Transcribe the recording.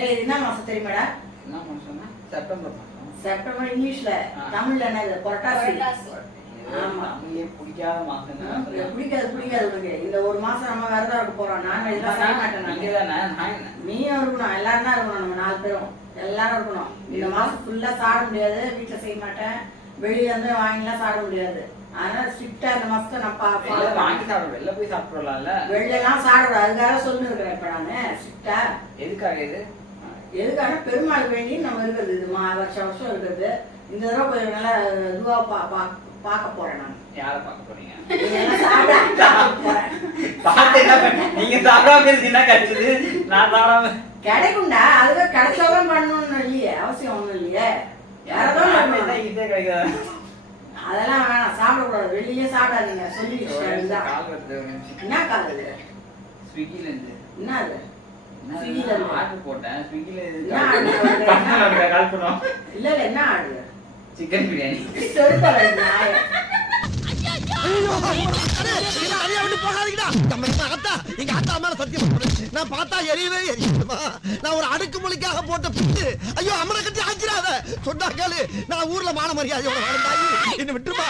டேய் என்ன மாசம் தெரியுமாடா? என்ன மாசம்னா செப்டம்பர் மாசம். செப்டம்பர் இங்கிலீஷ்ல, தமிழ்ல என்னது? புரட்டாசி. ஆமா. தமிழே பிடிக்காத மாசம். பிடிக்காது உனக்கு. இந்த ஒரு மாசம் நம்ம விரதம் இருக்க போறோம். நான் இதெல்லாம் செய்ய மாட்டேன். நீயும் இருக்கணும், எல்லாரும் தான் இருக்கணும். நம்ம 4 பேரும் எல்லாரும் இருக்கணும். இந்த மாசம் ஃபுல்லா சாப்பிட முடியாது, வீட்டுல செய்ய மாட்டேன், வெளியில இருந்து வாங்கிலாம் சாப்பிட முடியாது. அதனால ஸ்ட்ரிக்டா இந்த மாசத்தை நான் வாங்கி சாப்பிட வெளில போய் சாப்பிடலாம்ல. வெளியெல்லாம் சாப்பிடுறேன். அதுக்காக சொல்லி இருக்கிறேன் இப்ப நானு ஸ்ட்ரிக்டா. எதுக்காக இது? எதுக்காக பெருமாள் வேண்டி நம்ம இருக்கிறது. இது வருஷம் இருக்கிறது. இந்த தடவை போய் நல்லா இதுவா பார்க்க போறேன் நான். யாரை பார்க்க போறீங்க? நீங்க சாப்பிடாம என்ன கிடைச்சது? நான் சாப்பிடாம கிடைக்கும்டா. அதுக்கு கிடைச்சவங்க பண்ணணும்னு இல்லையே, அவசியம் ஒண்ணும் இல்லையே. யாராவது இதே கிடைக்காது. அதெல்லாம் வேணாம், சாப்பிடக்கூடாது. வெளியே சாப்பிடாதீங்க சொல்லி. என்ன கால் இது? ஸ்விக்கில இருந்து. என்ன அது? ஸ்விக்கில ஆர்டர் போட்டேன். ஸ்விக்கில கால் பண்ணோம். இல்ல என்ன ஆர்டர்? சிக்கன் பிரியாணி. நான் பார்த்தா எரியவே எரியுமா? நான் ஒரு அடுக்குமொழிக்காக போட்ட பிட்டு. ஐயோ அம்மனை கட்டி ஆக்கிறாத சொன்னா கேளு. நான் ஊர்ல மான மரியாதையோட வாழ்ந்தாயி என்ன விட்டுருமா?